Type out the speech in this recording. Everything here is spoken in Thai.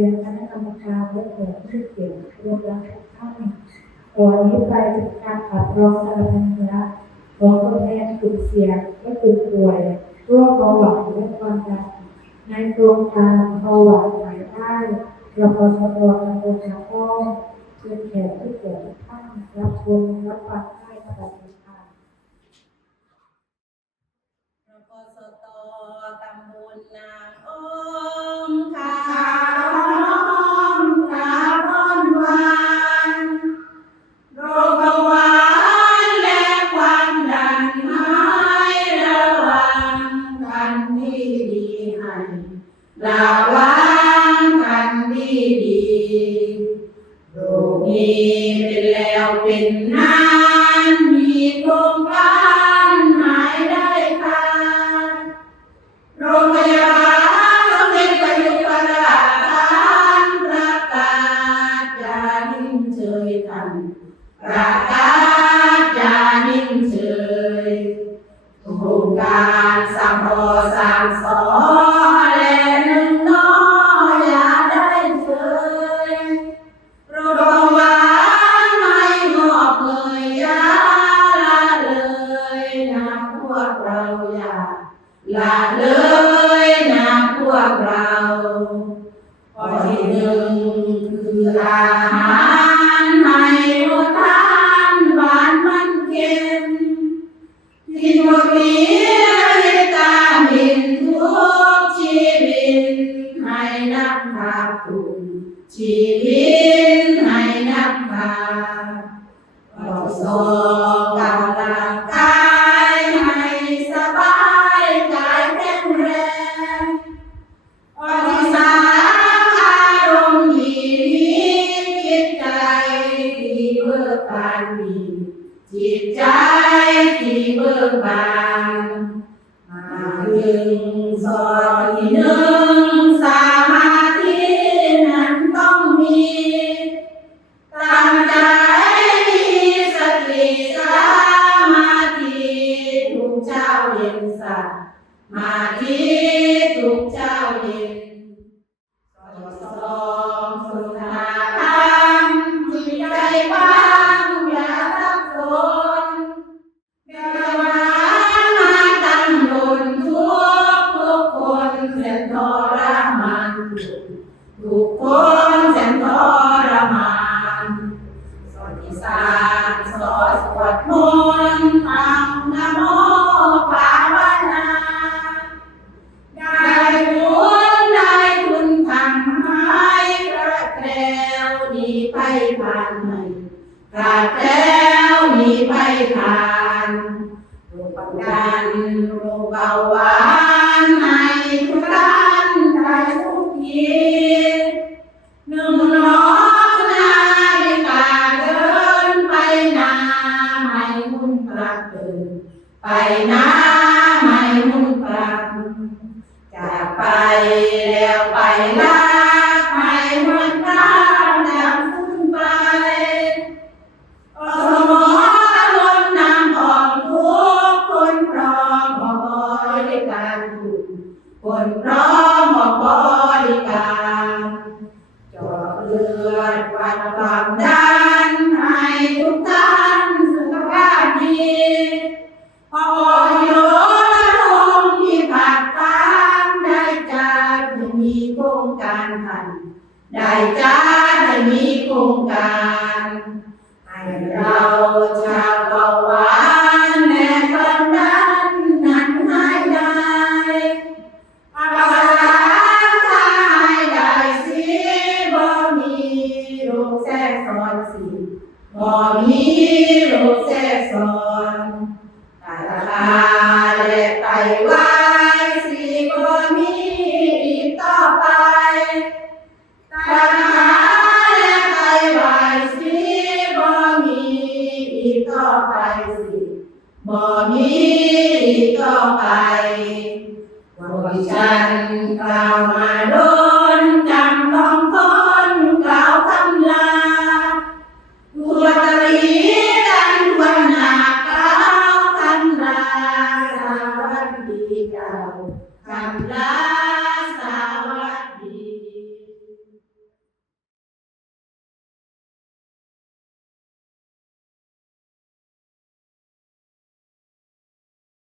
รียนคณะกรรมการและแขกผู้เกียรติรวมทั้งทุกท่านวันนี้ไปเป็นการขับร้องสารพันนะของคนแทนกลุ่มเสี่ยงและกลุ่มป่วยโรคเบาหวานและความดันในโครงการเบาหวานหายได้รพสตตำบลนาอ้อมเชิญแขกผู้เกียรติทุกท่านรับชมรับฟังได้ตลอดเวลารพสต.ตำบลนาอ้อมค่ะน้อมค่ะร้อนหวานโรคเบาหวานและความดันหายระวังกันที่ดีให้ระวังกันที่ดีโรคนี้เป็นแล้วเป็นนานมีโครงการหายได้ค่ะโรงพยาบาลสมเด็จพระยุพราชประกาศอย่านิ่งเฉยทันประกาศอย่านิ่งเฉยโครงการสร้างพอสร้างสอนและหนึ่งน้ออย่าได้เฉยโรคเบาหวานไม่งอกเงยอย่าละเลยนะพวกเราอย่าละเลยนะพวกเราข้อที่หนึ่งคืออาหารให้รสทานหวานมันเค็มที่หมดนี้วิตามินทุกชีวิตให้นักภาคภูมิชีวิตให้นักภาคข้อสองกำลังกายให้สบายกายแข็งแรงข้อที่สามอารมณ์ดีจิตใจที่เบิกบานมีจิตใจที่เบิกบานมาถึงข้อที่หนึ่งสมาธินั้นต้องมีตั้งใจมีสติสมาธิทุกเช้าเย็นสมาธิทุกเช้าเย็นข้อที่สองสุนทรธรรมจิตใจว่างอย่าสับสนเดี๋ยวมาตั้งบนทุกคนแสนทรมานทุกคนแสนทรมานข้อที่สามสวดมนต์ทำนะโมภาวนาได้บุญได้คุณทำให้กระแกล้วหนีไปผ่านให้กระแกล้วหนีไปผ่านโรคความดันโรคเบาหวานให้ทุกท่านได้ทุกทีหนึ่งน้อนาฬิกาเดินไปนาไม่มุ่นกลับเดินไปนาไม่มุ่นกลับจากไปแล้วไปลากไม่หวนกลับดังขึ้นไปสมอล้นน้ำออกทุกคนพร้อมบริการทุกคนพร้อมบริการเจาะเลือดวัดความดันให้ทุกท่านสุขภาพดีพอโยลงที่ภาคกลางได้จัดให้มีโครงการทันได้จัดให้มีโครงการให้เราชาวเบาหวานและความดันนั้นหายได้รักษาหายได้สิบ่มีโรคแทรกซ้อนสิบ่มีโรคแทรกซ้อนไตและไตวายสิบ่มีอีกต่อไปปัญหาและไตวายสิบ่มีอีกต่อไปสิบ่มีอีกต่อไปพวกฉันกล่าวมาโดนจำต้องทนกล่าวคำลาทั่วตรีกันทั่วหน้ากล่าวคำลาสวัสดีเจ้าคำลา